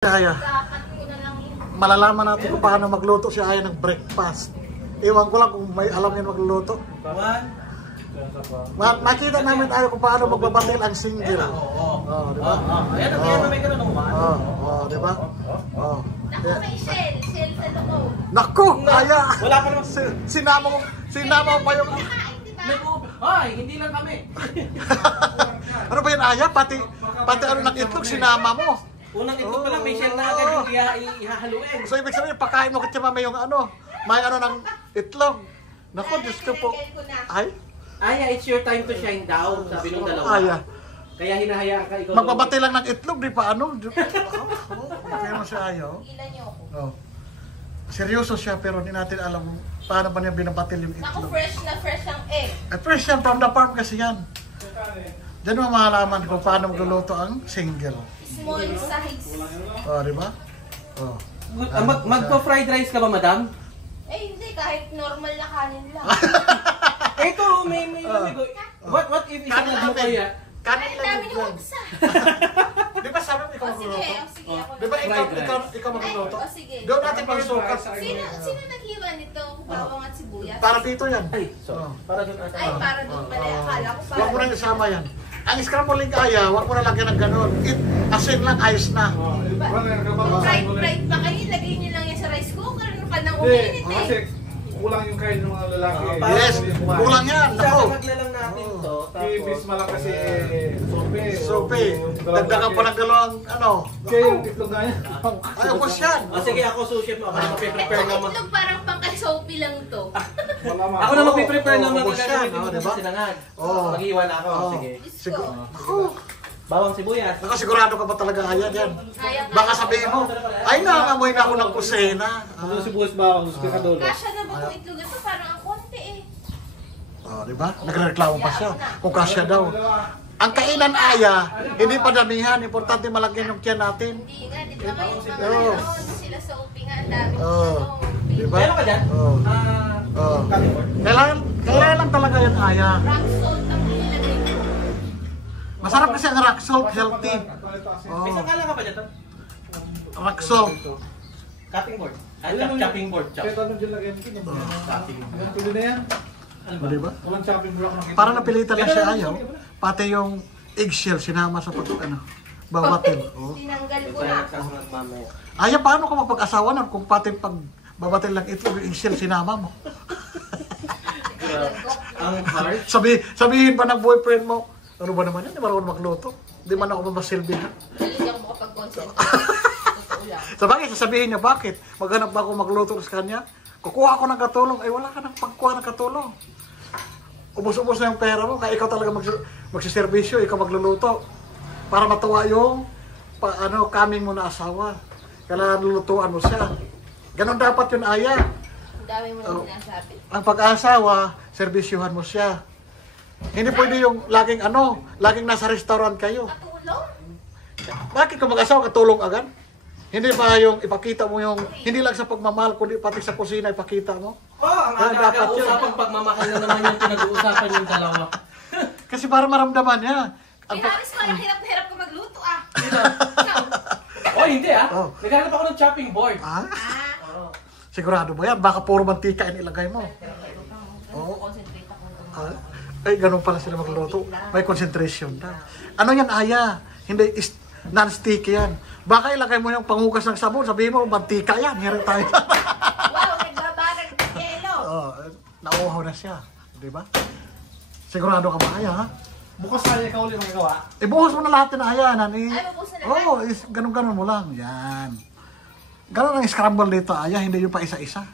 Aya, malalaman natin kung paano magluto si Aya ng breakfast. Iwan ko lang kung may alam yan magluluto. Makita namin Aya kung paano magbabatil ang single. Oo, di ba? Ayan, kaya may ganun ang umaan. Oo, di ba? Oo. Naku, may shell sa loob. Naku, Aya! Wala pa naman. Sinama mo pa yung... Ay, hindi lang kami. Ano ba yan Aya? Pati ano ng itlog sinama mo. Unang itlog pa lang, may shell na agad yung ihahaluin. So ibig sabihin, pakain mo kasi mami yung ano, may ano ng itlog. Naku, Diyos ko po. Ay? Aya, it's your time to shine daw, sabi nung dalawa. Aya. Kaya hinahayaan ka ikaw. Magbabati lang ng itlog, di pa ano? Okay mo siya Aya. Ilan niyo ako. Oh. Seryoso siya pero hindi natin alam paano ba niya binabatil yung Naku, itlog. fresh ang egg. Fresh yan, from the farm kasi yan. Diyan mo mahalaman kung paano magluluto ang single. Small size. Oh, di ba? Oh. Magpa-fried rice ka ba, madam? Eh, hindi. Kahit normal na kanin lang. Ito, may What if isang mo kaya? Kahit namin yung uksa. Di ba sabi mo ikaw magluluto? Sige, ako Di ba na. ikaw magluluto? Ay, sige. Doon natin pagsukat. Sino naghiwa nito? Bawang at sibuyas? Para dito yan. Ay, sorry. Para doon ata. Ay, para doon pala. Akala ko para. Huwag mo na isama yan. Ang scrambled Aya, huwag mo na lagyan ng ganun. Asin lang, ayos na. Kung fried pa kayo, lagay nyo lang yan sa rice cooker. Ano ka nang uminit Kasi eh. kulang yung kain ng mga lalaki. Yes, kulang yan. Nako. Sasagad na lang natin to. Ibis malaki kasi sope. Sope. Dagdagan pa ng dalawang ano. Kaya yung itlog na yan. Ay, ubos yan. Sige, ako sushi mo. Ako na mag-prepare Ito naman. itlog parang pang-soapy lang to. Ako na mag-prepare Oo, naman. ubos yan, diba? Sinangag. Oo. Mag-iwan ako. Oo. Sige. Siguro. Bawang sibuyas. Ako sigurado ka ba talaga Aya yan? Kaya nga. Baka sabihin mo, ay nangangamoy na ako ng kusina. Ano si buwas ba? Gusto ka doon. Kasya na ba itong itlog ito? Parang ang konti eh. Oh, di ba? Nagreklamo pa siya. Kung kasya daw. Ang kainan Aya, hindi pa damihan. Importante malagyan yung tiyan natin. Hindi nga, di ba may mga Oo. ano, sila sa upi nga, ang dami. Oo. Di ba? Meron ka dyan? Oo. Oo. Kailangan lang talaga yan Aya. Rock salt ang nilagay ko. Masarap kasi ang rock salt, healthy. May Oh, sakala ka pa dyan? rock salt. Cutting board. Chopping board. Kahit ano dyan lagyan. Cutting board. Pwede na yan. O, di ba? Walang chopping block. Para napilitan na siya ayaw. Pati yung eggshell sinama sa babatil. Oh. Tinanggal ko Kaya na. nagsasunod mamaya. Aya, paano ka mapag-asawa na kung pati pag babatil lang itlog yung eggshell sinama mo? Ang hard. Sabihin pa ng boyfriend mo, ano ba naman yan? Di marunong magluto. Di man ako mabasilbihan. Hindi ako makapag-concentrate. Totoo lang. Sabagay, sasabihin niya, bakit? Maghanap ba ako magluto sa kanya? Kukuha ako ng katulong. Ay, wala ka ng pagkuha ng katulong. Ubus-ubus na yung pera mo. Kaya ikaw talaga magsiservisyo, ikaw magluluto. Para matuwa yung coming mo na asawa. Kailangan lulutuan mo siya. Ganon dapat yun, Aya. Ang dami mo nang sinasabi. Ang pag-asawa, servisyohan mo siya. Hindi pwede yung laging nasa restaurant kayo. Katulong? Bakit kung mag-asawa katulong agad? Hindi ba yung ipakita mo yung, hindi lang sa pagmamahal, kundi pati sa kusina ipakita mo? Ang aga-aga usapang pagmamahal na naman yung pinag-uusapan yung dalawa. Kasi para maramdaman niya. Inaris ko, hirap na hirap ko magluto ah. Oh, hindi Oh. Naghanap ako ng chopping board. Ah? Sigurado ba yan? Baka puro mantika inilagay mo. Oo. Concentrate ako. Ay, ganun pala sila magluto. May concentration na. Ano yan, Aya? Hindi, non-sticky yan. Baka ilagay mo yung panghugas ng sabon, sabihin mo, mantika yan. Hirin tayo. Wow, nagbabarag ng kelo. Nauuhaw na siya. Di ba? Sigurado ka ba, Aya, ha? Bukas tayo ikaw ulit magagawa. Ibuhos mo na lahat na Aya. Ay, mabuhos na lahat? Ganun-ganun mo lang. Yan. Ganun ang scramble dito, Aya. Hindi yung pa isa-isa.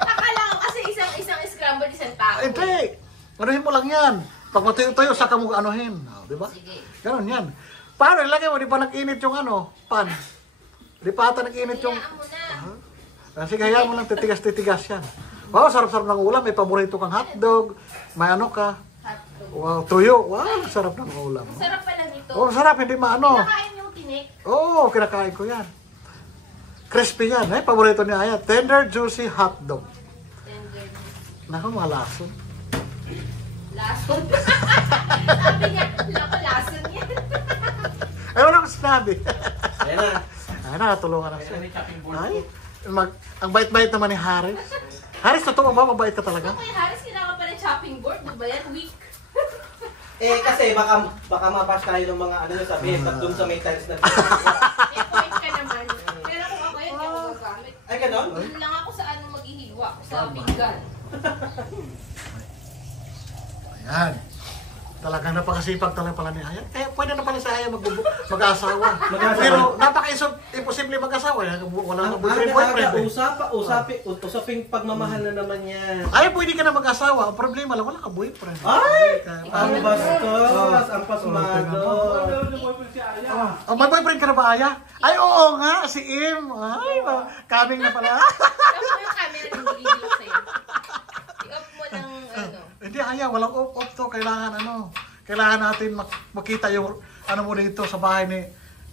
Akala ko kasi isang scramble, isang tao. Hindi. Anuhin mo lang yan. Pag matuyo-tuyo, saka mo anuhin. Di ba? Sige. Ganun yan. Paano? Ilagay mo, di pa nag-init yung pan. Di pa ata nag-init yung... Hayaan mo na. Sige, hayaan mo lang, titigas-titigas yan. Wow, sarap-sarap ng ulam. May paborito kang hotdog. May ano ka. Hotdog. Wow, tuyo. Wow, sarap ng ulam. Sarap pala nito. Oh, sarap. Hindi maano. Kinakain yung tinik. Oo, kinakain ko yan. Crispy yan. Paborito ni Aya. Tender, juicy hotdog. Tender. Naku, mga lason. Lason. Sabi niya, lason yan. Ay, wala ko sinabi. Ayan na. Ay, nakatulungan na siya. May chopping board. Ay, ang bait-bait naman ni Haris. Haris, totoo ba? Mabait ka talaga? So, Kuya Haris, kailangan pa ng chopping board. Ano ba yan? Weak. Kasi baka mabash tayo ng mga ano yung sabihin, pag dun sa may tiles na May point ka naman. Pero kung ako yun, hindi ako gagamit. Ay, ganon? Doon lang ako sa ano maghihiwa. Sa pinggan. Ayan. Talagang napakasipag talaga pala ni Aya. Kaya pwede na pala si Aya mag-asawa. Pero imposible mag-asawa. Wala nang boyfriend. Usaping pagmamahal na naman yan. Ay, pwede ka na mag-asawa. Ang problema lang, wala ka boyfriend. Ay! Ang Ang bastos! Ang pasmado! Oh, may boyfriend ka na ba, Aya? Ay, oo nga, si Im. Ay, kaming na pala. Off mo yung camera ng video sa'yo. I-off mo ng ano. Hindi, Aya, walang off to. Kailangan natin makita yung ano mo dito sa bahay ni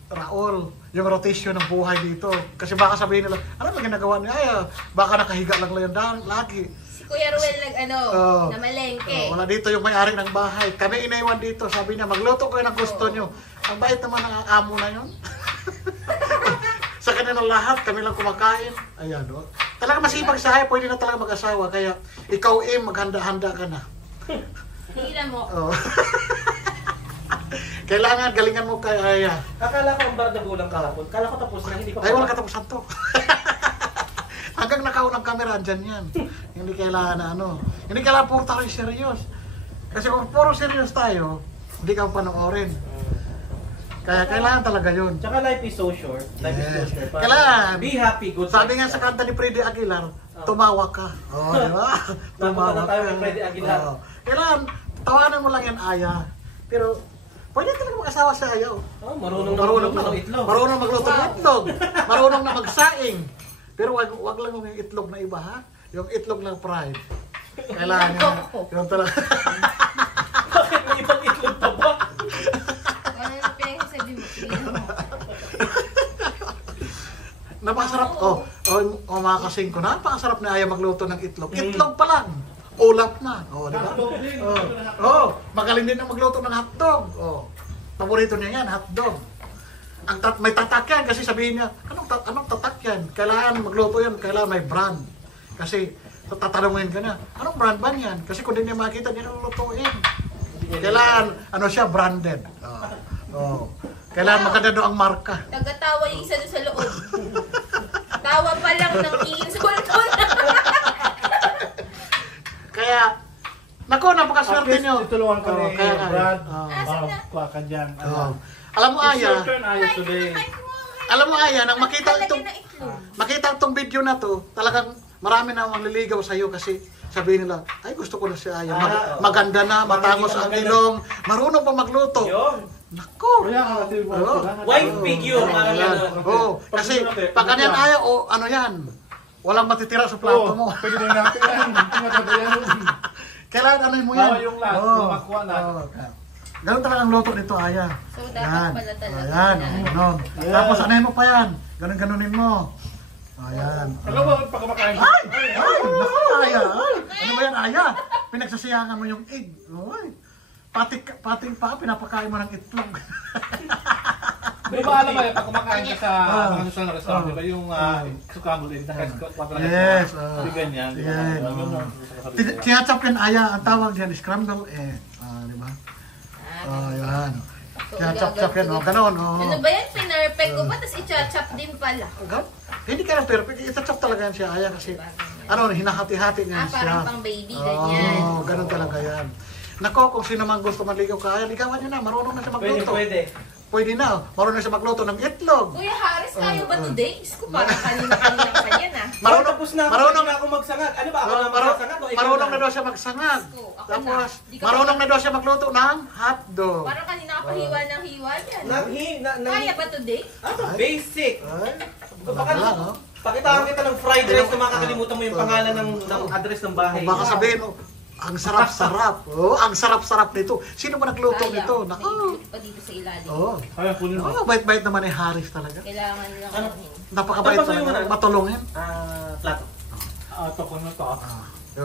Raul. Yung rotation ng buhay dito. Kasi baka sabihin nila, ano ba ginagawa ni Aya? Baka nakahiga lang yan lagi. Si Kuya Ruel na malengke. Wala dito yung may-ari ng bahay. Kami inaiwan dito. Sabi niya, magluto kayo ng gusto nyo. Ang bait naman ng amo na yun. Sa kanilang lahat, kami lang kumakain. Ayan, o. Talaga masipag sa Aya, pwede na talaga mag-asawa. Kaya ikaw, maghanda-handa ka na. Tingnan mo. Oh. Kailangan galingan mo kay Aya. Akala ko ang bardagulang kahapon. Kala ko tapos na, hindi pa. Ay, wala katapusan to. Hanggang nakaunang camera, andyan yan. Hindi kailangan na Hindi kailangan puro tayo serious. Kasi kung puro serious tayo, hindi ka panoorin. Kaya kailangan talaga yun. Tsaka life is so short. Life is so short. Kailangan. Be happy, good Sabi nga vibes sa lang. kanta ni Freddy Aguilar, tumawa ka. Oh, di ba? Tumawa na tayo kay Freddy Aguilar. Oo. Kailangan, tawanan mo lang yan, Aya. Pero, pwede talaga mag-asawa sa Aya. Oh. Oh, marunong na magluto ng itlog. Marunong magluto ng itlog. Marunong na magsaing. Pero wag lang yung itlog na iba, ha? Yung itlog ng pride. Kailangan yung talaga. Bakit may ibang itlog pa ba? Ano yung pinagsasabi mo? Tingnan mo. Napakasarap. Mga kasing ko, napakasarap na Aya magluto ng itlog. Itlog pa lang. Ulap na. Di ba? Magaling din na magluto ng hotdog. Paborito niya yan, hotdog. May tatak yan kasi sabihin niya, anong tatak yan? Kailangan magluto yan, kailangan may brand. Kasi tatanungin ka na, anong brand ba yan? Kasi kung hindi niya makita, hindi nilulutuin. Kailangan, siya, branded. Kailangan maganda doon ang marka. Tagatawa yung isa doon sa loob. Tawa pa lang ng insulto na. Kaya, napakaswerte niyo. Tutulungan ka ni Kaya nga. Brad. Asan na? Kuha ka dyan. Alam mo, It's Aya, your turn, Aya, today. nang makita Talaga itong na itlog. makita itong video na to, talagang marami na mangliligaw sa iyo kasi sabihin nila, ay gusto ko na si Aya. Maganda na, matangos ang ilong, marunong pa magluto. Yun. Nako. Kaya ka natin. Wife figure, parang Oo, kasi pag ganyan Aya, ano yan, walang matitira sa plato mo. Pwede na natin yan. Tingnan Kailangan ano mo yan. yung last, makuha na. Ganun talaga ang luto nito, Aya. So, dapat pala talaga. Ayan, ganun. Tapos anahin mo pa yan. Ganunin mo. Ayan. Alam mo, pag kumakain. Ay! Naku, Aya! Ay! Ano ba yan, Aya? Pinagsasayangan mo yung egg. Ay! Pating pa, pinapakain mo ng itlog. Di ba alam mo, pag kumakain ka sa mga susunod na restaurant, di ba yung sukamul din, Yes. Di ganyan. Kinachap yan, Aya. Ang tawag yan, scramble egg. Di ba? Yan. Kinachap yan. Ganon. Ano ba yan? Pinarpeg ko ba? Tapos i-chop din pala. Hindi ka na perfect. Itachap talaga yan siya, Aya, kasi hinahati-hati niya siya. Parang pang baby, ganyan. Ganun talaga yan. Nako, kung sino man gusto manligaw ka, Aya, ligawan niyo na. Marunong na siya magluto. Pwede na. Marunong na siya magluto ng itlog. Kuya Haris, kayo ba today? Diyos ko, parang kanina-kanina pa yan ah. Marunong na ako magsangag. Ano ba? Ako na magsangag o ikaw Marunong na daw siya magsangag. Ako Tapos, na. Di ka marunong na daw siya magluto ng hotdog. Parang kanina ka pa hiwa ng hiwa yan. Kaya Kaya ba today? Basic. Ay, Baka wala, no? pakitaan kita ng fried rice na makakalimutan mo yung pangalan ng address ng bahay. Baka sabihin mo, ang sarap-sarap. Ang sarap-sarap nito. Sino ba nagluto Sayang, nito? may Nako. itlog pa dito sa ilalim. Kaya kunin mo. Bait-bait naman ni Haris talaga. Kailangan lang ano? Napakabait Tapos yung talaga. ano? Matulungin. Plato. Ito ko na to.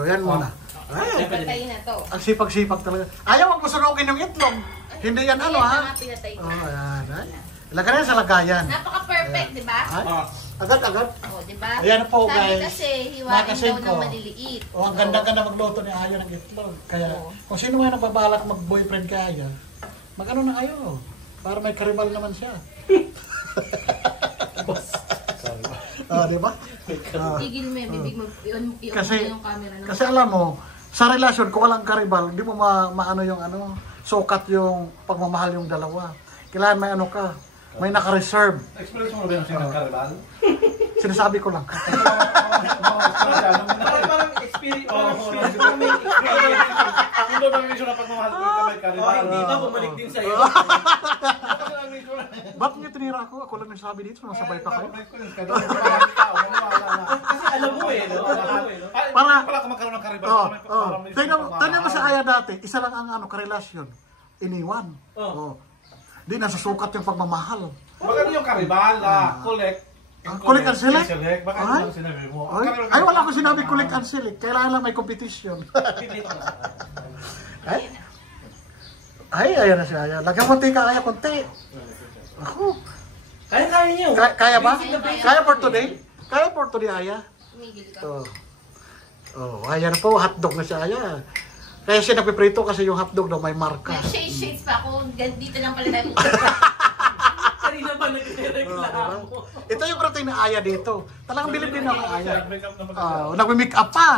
Yan muna. Ay, Patay na to. ang sipag-sipag talaga. Ayaw, wag mo sunugin yung itlog. Hindi yan ano, ha? Pinatay ko. Ayan. Ilagay na yan sa lagayan. Napaka-perfect, di ba? Ay, Ah. agad-agad. O, di ba? Ayan po, Sabi guys. kasi, hiwain Makasin daw ko. ng maliliit. Oh, ang ganda-ganda magluto ni Aya ng itlog. Kaya, kung sino man nagbabalak mag-boyfriend kay Aya, mag-ano na kayo. Para may karibal naman siya. Di ba? Tigil mo yung bibig mo, i-on Kasi, mo yung camera. ng- kasi alam mo, sa relasyon, kung walang karibal, hindi mo maano yung ano, sukat yung pagmamahal yung dalawa. Kailangan may ano ka, may naka-reserve. Experience mo na ba yung sinagkaribal? Sinasabi ko lang. Parang experience. Parang may experience. Hindi ba may na pagmamahal ko yung may karibal? Hindi ba bumalik din sa'yo? Ba't niyo tinira ako? Ako lang nagsabi dito, masabay pa kayo. Kasi alam mo eh, no? Alam mo eh, no? Para- Pala kung magkaroon ng karibal. Tingnan mo sa Aya dati, isa lang ang ano, karelasyon. Iniwan. Oh. Di nasusukat yung pagmamahal. Magkano yung karibal? Collect. Collect and select? Baka Ay. ito lang sinabi mo. Ay, wala akong sinabi collect and select. Kailangan lang may competition. Ay, ayan na si Aya. Lagyan mo tika, Aya, konti. Ako. Kaya niyo. Kaya ba? Kaya for today? Kaya for today, Aya? Tumigil ka. Oh, ayan na po, hotdog na si Aya. Kaya siya nagpiprito kasi yung hotdog daw may marka. Nag-shades pa ako. Dito lang pala tayo. Kanina ba nagreklamo? Ito yung routine ni Aya dito. Talagang bilib din ako, Aya. Nag-make up naman. Nagme-make up pa.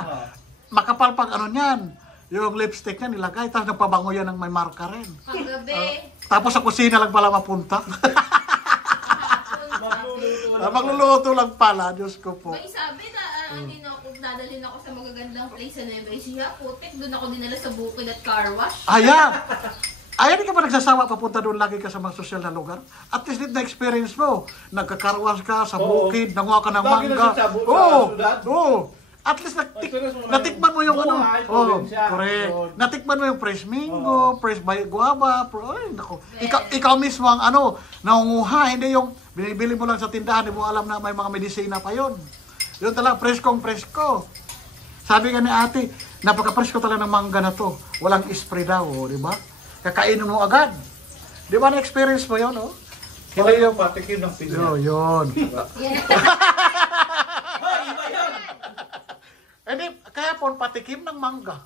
Makapal pag ano niyan. Yung lipstick niya nilagay. Tapos nagpabango yan ng may marka rin. Paggabi. Tapos sa kusina lang pala mapunta. Magluluto lang pala. Diyos ko po. May sabi na hindi na ako dadalhin ako sa magagandang place sa Nueva Ecija. Putik, doon ako dinala sa bukid at car wash. Aya! Aya, di ka ba nagsasawa papunta doon lagi ka sa mga sosyal na lugar? At least din na-experience mo. Nagkakarwas ka sa bukid, nanguha ka ng Lagi na mangga. siya sa Oo! syudad. Oo! At least natikman mo yung ano. Buhay, Oh, probinsya. correct. Yun. Natikman mo yung fresh mango, fresh guava. Ay, nako. Ikaw mismo ang ano, nangunguha. Hindi yung binibili mo lang sa tindahan, hindi mo alam na may mga medisina pa yun. Yun talaga, presko. Sabi nga ni ate, napaka-presko talaga ng mangga na to. Walang spray daw, di ba? Kakainin mo agad. Di ba na-experience mo yun, oh? Hindi yung... patikim ng Yun, pizza. yun. Yeah. Hindi, kaya po patikim ng mangga.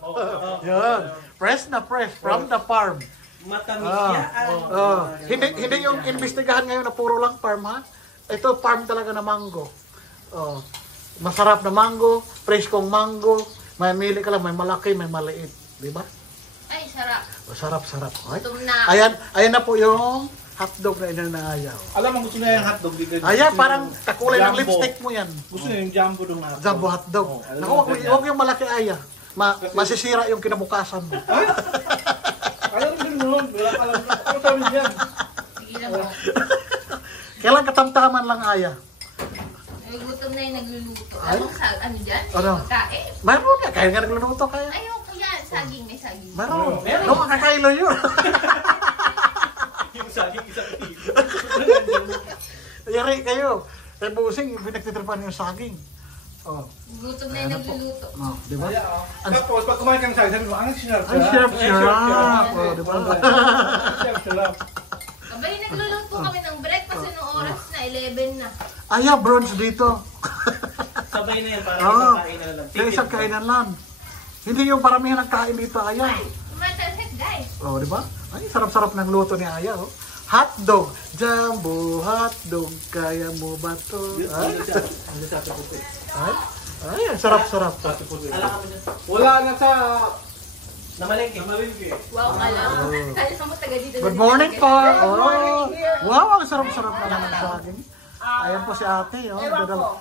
Yan. Fresh na fresh from the farm. Matamis Ah. yan. Hindi yung investigahan ngayon na puro lang farm, ha? Ito farm talaga na mango. Oh. Masarap na mango, fresh kong mango. May mili ka lang, may malaki, may maliit. Di ba? Ay, sarap. Sarap. Ay. Gutom na. Ayan na po yung hotdog na inanayaw. Alam mo, gusto niya yung hotdog. Ayan, parang kakulay ng Jumbo. lipstick mo yan. Gusto niya yung jumbo ng hotdog. Jumbo hotdog. Oh, alam Naku, mo, ganyan. huwag yung malaki Aya. Masisira yung kinabukasan mo. Alam mo din nun. Wala ka lang. Ano sabi niyan? Sige lang po. Kailan katamtaman lang Aya. Ay, gutom na yung nagluluto. Ay? Ano dyan? Ano? Pagkain. Mayroon nga, kaya nga nagluluto kaya. Ayaw ko yan. Saging, may saging. Mayroon. Meron. No, kakakailo yun. Yung saging isang kilo. Yari kayo. Kay Busing, pinagtitripan yung saging. Oh, Gutom na yung nagluluto. no, di ba? Tapos, pag kumain ka ng saging, sabi mo, ang sarap. Ang sarap. Oh, di ba? Sarap. Abay, nagluluto kami ng breakfast nung oras na, 11 na. Aya, brunch dito. Sabay na yan, parang Oh, isang kainan na lang. kaya isang kainan lang. Hindi yung paramihan ng kain dito, Aya. Ay, kumatalhit guys. Oh, di ba? Ay, sarap-sarap ng luto ni Aya, oh. Hotdog, jumbo hotdog, kaya mo ba to? Ay, Ano sa ko po? ay, ang sarap-sarap. Alam ka mo dyan. Wala na sa... Namalengke. Wow, kala mo taga dito. Good morning po. Oh. Wow, ang sarap-sarap na ng saging. Ayan po si ate, oh.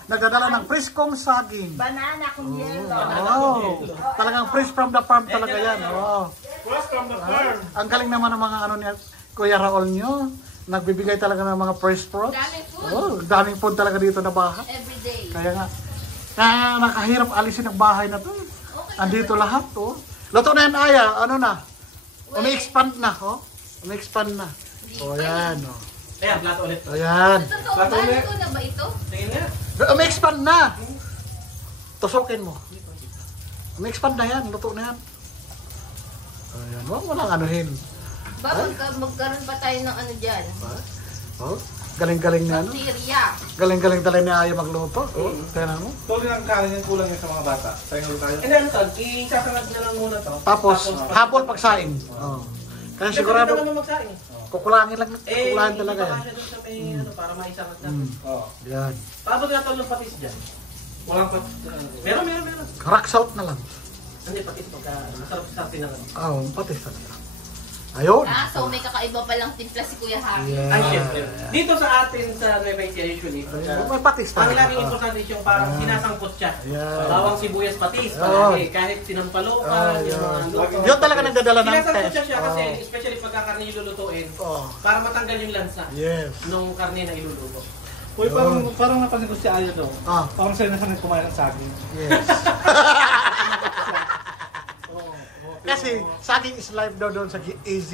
Nagdadala ng preskong saging. Banana kung yelo. Oh, talagang fresh from the farm talaga yan. Oh. West from the farm. Ang galing naman ng mga ano niya, Kuya Raul nyo. Nagbibigay talaga ng mga fresh fruits. Daming food. Oh, daming food talaga dito na bahay. Every day. Kaya nga, nakahirap alisin ang bahay na to. Okay. Andito lahat, oh. Luto na yan, Aya. Ano na? Umi-expand na, oh. Umi-expand na. Oh, yan, oh. Ayan, plato ulit. Ayan. Totoo ba? Luto na ba ito? Tingin nga. Umi-expand na. Tusukin mo. Umi-expand na yan. Luto na yan. Ayan. Huwag mo lang anuhin. Ba, magkaroon pa tayo ng ano dyan? Oh, galing-galing na ano. Syria. Galing-galing talaga ni Aya magluto. Oh, kaya mo. Tuloy ng kanin yung kulang yun sa mga bata. Tayo nga tayo. And then, Tol, isasangad na lang muna to. Tapos, hapon pagsaing. Oh. Kaya sigurado, Sigurado naman magsaing. kukulangin lang, Eh, kukulangin talaga yan. hindi pa kasya doon sa may, ano, para maisangat natin. Mm. Oo. Yan. Paano nga Tol ng patis dyan? Walang pa. Meron. Rock salt na lang. Hindi, patis pagka masarap sa atin na lang. Oh, patis talaga. Ayun. Ah, so may kakaiba palang timpla si Kuya Harry. Yeah. Ay, syempre. Dito sa atin, sa Nueva Ecija usually, May patis ang talaga. laging importante is yung parang sinasangkot siya. Yeah. Bawang sibuyas patis, Oh. kahit sinampalokan, yung mga luto. Yun talaga nagdadala ng Sinasangkot test. siya kasi, especially pagka karne yung lulutuin, Oh. para matanggal yung lansa Yes. nung karne na iluluto. Uy, parang napansin ko si Aya daw. Ah. Parang sa'yo na sanay kumain ng saging. Yes. Kasi saging is live daw doon sa AZ.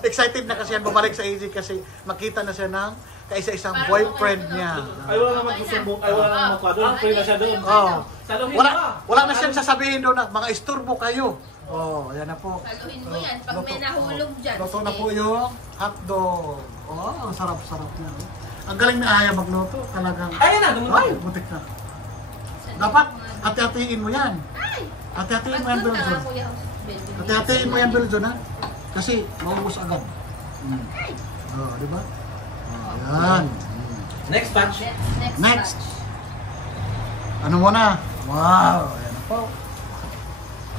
Excited na kasi yan bumalik sa AZ kasi makita na siya ng kaisa-isang boyfriend niya. Ay, wala naman gustong ay wala naman magkwa doon. Pwede na siya doon. Oh. Saluhin Wala, mo. wala na siyang sasabihin doon na mga isturbo kayo. Oh, ayan na po. Saluhin mo yan pag may nahulog dyan. Luto na po yung hotdog. Oh, ang sarap-sarap niya. Ang galing na Aya magluto. Talagang, Ayan na, ay, dumunod. butik na. Dapat, hati-hatiin mo yan. Ay! Hati-hatiin mo yan, Pagpunta Belgian. nga Kuya Belgian. Hati-hatiin mo yan, Belgian, ha? Kasi, maubos agad. Oh, di ba? Oh, yan. Next batch. Next Next. batch. Ano muna? Wow, ayan na po.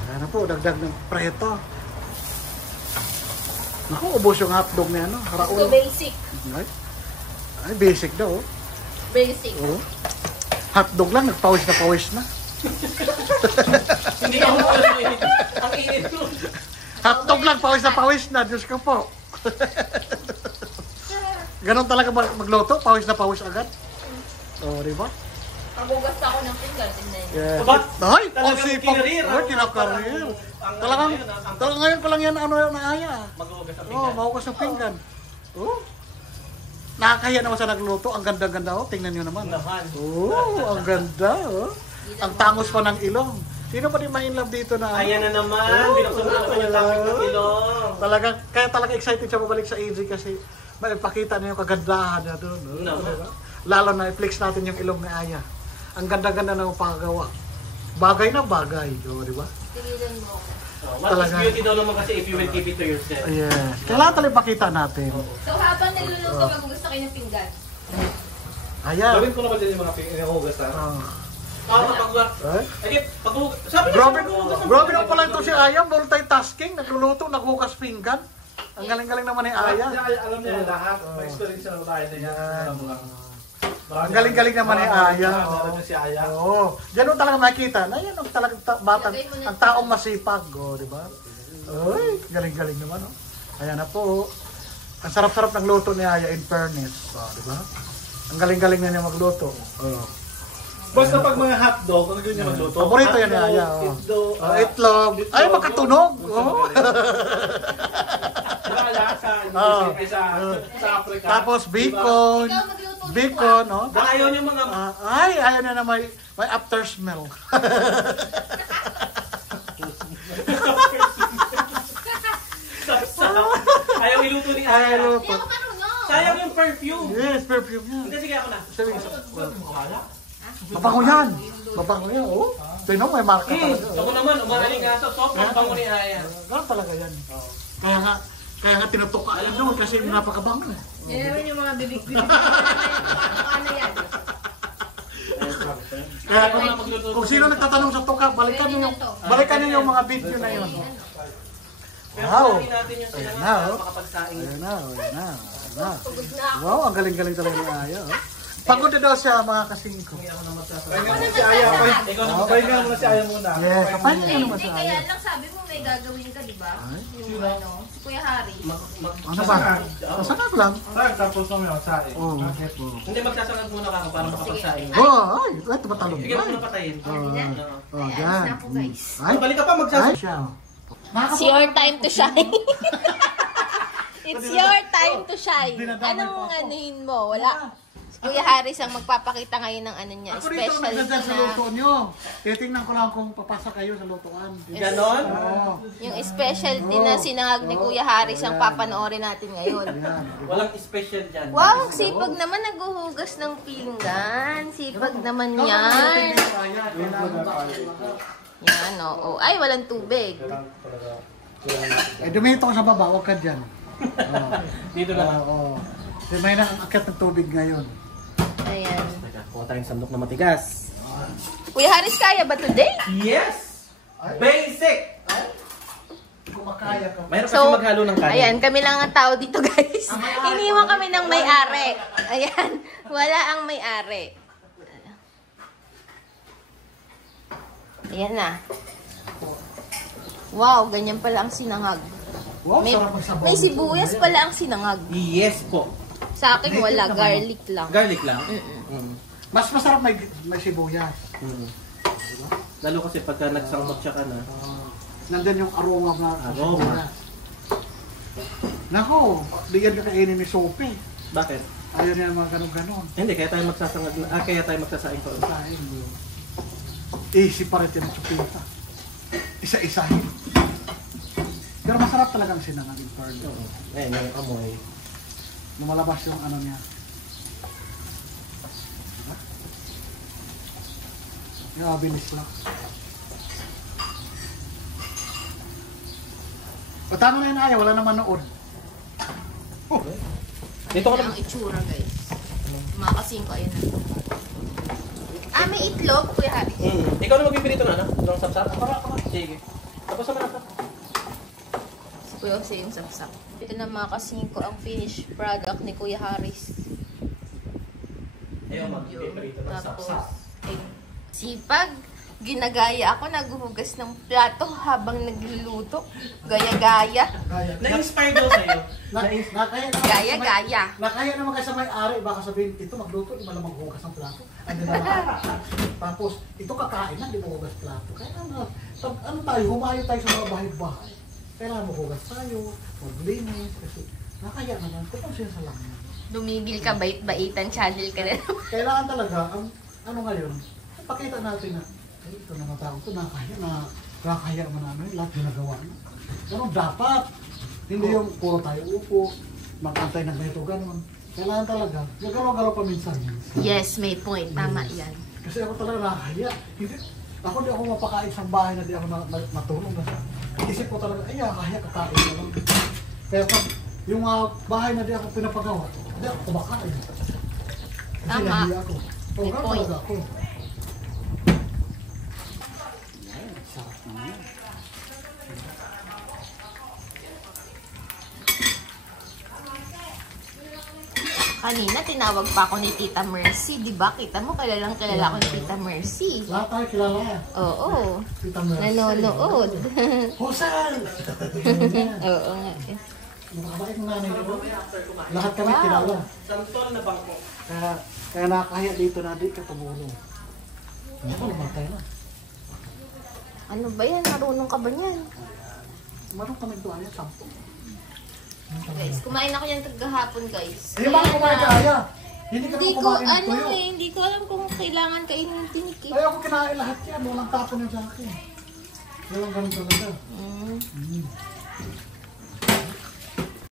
Ayan na po, dagdag ng preto. Naku, ubos yung hotdog niya, no? So Raul. basic. Ay, basic daw, oh. Basic. Oh. Hotdog lang, nagpawis na pawis na. Hindi ako ang init ko. Hotdog lang, pawis na, Diyos ko po. Ganon talaga magluto, pawis na pawis agad. Oh, di ba? Pagugas ako ng pinggan, tingnan niyo. Yeah. Aba, Ay, ang talagang sipag. kinarir, Ay, kinakarir. Talagang, talagang ngayon ko lang yan, ano yung naaya. Mag-uugas ang Oh, pinggan. mahugas ng pinggan. Oh. Nakakaya naman sa nagluto. Ang ganda-ganda, oh. Tingnan nyo naman. Naman. Oh, ang ganda, oh. Ang tangos pa ng ilong. Sino ba din ma-inlove dito na? Ayan na naman, binuksan na naman yung topic ng ilong. Talagang, kaya talaga excited siya mabalik sa AZ kasi maipakita niya yung kagandahan niya doon. Oh. No. Diba? Lalo na i-flex natin yung ilong ni Aya. Ang ganda-ganda ng paggawa. Bagay na bagay, oh, di ba? Tigilan mo ako. What is Talaga. beauty daw naman kasi if you will keep it to yourself. Yes. Kailangan talaga ipakita natin. So habang niluluto, magugusto kayo ng pinggan. Aya. Gawin ko na ba dyan yung mga pinahugas ha? Pag-ugas. Ay? Ay, pag-ugas. Sabi niya, Grabe, pag-ugas ang grabe pinggan. na pala ito si Aya, multitasking, nagluluto, naghukas pinggan. Ang galing-galing naman ni Aya. Alam niya lahat. May experience na tayo na yan. Alam mo lang. Ang galing-galing naman ni Aya. Alam niya si Aya. Oo. Diyan mo talaga makikita na yan ang talagang batang, Lagay mo na ang taong masipag, oh, di ba? Ay, galing-galing naman, oh. Ayan na po. Ang sarap-sarap ng luto ni Aya in fairness, oh, di ba? Ang galing-galing na niya magluto. Oh. Basta pag mga hotdog, ano yun yung magluto? Paborito yan ni Aya, oh. Itlog. Oh, itlog. Ay, makatunog. Oh. Sa Africa. Tapos bacon. Ikaw magluto ng Bacon, no? Ayaw niyo mga... Ay, ayaw na may after smell. Ayaw iluto ni Ayaw Aya. luto. Hindi ako marunong. Sayang yung perfume. Yes, perfume yan. Hindi, sige ako na. Sabi ko, mabango yan. Mabango yan, oh. Tingnan mo, may marka talaga. Ako naman, umaaling nga sa sobrang bango ni Aya. Ganun talaga yan. Kaya nga tinutuka yan doon kasi napakabango. Yan naman yung mga bibig-bibig. Ano yan? Kaya kung sino nagtatanong sa tuka, balikan niyo yung mga video na yun. Pero Wow. sabi natin yung sila Ayan nga, na, oh. makapagsaing. Ayan na, ayan na, ayan na. Pagod na ako. Wow, ang galing-galing talaga ni Aya. Oh. Pagod na daw siya mga kasingko. Hindi ako na magsasabi. Pahinga muna si Aya. Ikaw na Pahinga muna si Aya muna. Yes, kapag Hindi, ano naman hindi. sa Kaya Aya. lang sabi mo may gagawin ka, di ba? Ay? Yung ano, si Kuya Harry. Ano ba? Masarap lang. Tapos naman yung saing. Oo. Hindi, magsasangag muna ako para makapagsaing. Oh, ay, ito matalong. Sige, Ay. muna patayin. Oh, Ay, alis yan. na ako, guys. Ay, Balik ka pa, ay, magsasangag. siya. It's your time to shine. It's your time to shine. Anong anuhin mo? Wala. Kuya Haris ang magpapakita ngayon ng ano niya, Ako dito special nagdadal sa na, luto nyo. Titingnan ko lang kung papasa kayo sa lutuan. Ganon? Oo. yung specialty na sinangag ni Kuya Haris ang papanoorin natin ngayon. Yan. Walang special dyan. Wow, sipag naman naghuhugas ng pinggan. Sipag naman yan. Yan, oo. Ay, walang tubig. Eh, dumito ko sa baba, huwag ka dyan. Dito na lang. Oo. May nakakakit ng tubig ngayon. Ayan. Kuha tayong sandok na matigas. Kuya Haris, kaya ba today? Yes! Basic! Kung makaya ka. Mayroon kasi maghalo ng kanin. ayan, kami lang ang tao dito, guys. Iniwan kami ng may-ari. Ayan, wala ang may-ari. Ayan na. Wow, ganyan pala ang sinangag. Wow, May, sarap magsabaw. may sibuyas pala ang sinangag. Yes po. Sa akin, wala. Garlic lang. Garlic lang. Mm-mm. Mas masarap may sibuyas. Lalo kasi pagka nagsangkot siya ka na. Nandun yung aroma na Aroma. sibuyas. Nako, bigyan ka kainin ni Sophie. Bakit? Ayaw niya mga ganon-ganon. Hindi, kaya tayo magsasaing ko. Kain mo. Easy pa rin yung chupita. Isa-isahin. Pero masarap talaga ang sinangag in pearl. Ayun, yung amoy. Lumalabas yung ano niya. Diba? Yung bilis lang. O tama na yun, ayaw. Wala naman noon. Dito ko Yan na. ang itsura, guys. Makasing ko, ayan na. Ah, may itlog, Kuya Haris. Ikaw na magpipilito na, ano? Long sapsap? Sige. Tapos naman ako. Si Kuya Jose yung sapsap. Ito na makasing ko ang finished product ni Kuya Haris. Ayaw magpipilito ng Tapos, sapsap. ay, sipag, ginagaya ako, naghuhugas ng plato habang nagluluto. Gaya-gaya. Na-inspire daw sa'yo. Gaya-gaya. Nakaya naman kasi sa may-ari, baka sabihin, ito magluto, di ba lang maghugas ng plato? Ay, di ba lang? Tapos, ito kakain na, di mo hugas plato. Kaya ano tayo, humayo tayo sa mga bahay-bahay. Kailangan maghugas tayo, maglinis, kasi nakaya naman, kung siya sa lang. Dumigil ka, bait-baitan channel ka na. Kailangan talaga, ang ano ngayon, pakita natin na, ay, ito naman tao, ito nakakaya man namin, lahat ginagawa na. Pero dapat, hindi yung puro tayo upo, mag-antay ng ganito, gano'n. Kailangan talaga, gagalaw-galaw pa minsan. Yes, may point. Tama yan. Kasi ako talaga nakakaya. Hindi ako mapakain sa bahay na di ako natulong. Isip ko talaga, ay, kaya kakain na lang. Kaya pag yung bahay na di ako pinapagawa, hindi ako kumakain. Kasi Tama. nahiya ako. May Ganun point. talaga ako. Ay, sarap naman. Kanina, tinawag pa ako ni Tita Mercy. Di ba? Kita mo, kilalang kilala ko ni Tita Mercy. Lahat tayo kilala. Oo. Kita mo. Nanonood. Husal! Oo nga. Makakabait ng nanay ko. Lahat kami kilala. Santol na bangko. Kaya nakakaya dito na di ka tumulong. Ako, namatay na. Ano ba yan? Marunong ka ba niyan? Marunong kami doon, 10. Guys, kumain ako yan kagahapon, guys. Eh, bakit kumain ka, Aya? Hindi ka Hindi naman ko, kumain ng ano tuyo. eh, hindi ko alam kung kailangan kainin yung tinik eh. Ay, ako kinain lahat yan. Walang tapon yun sa akin. Walang ganun talaga. Mm.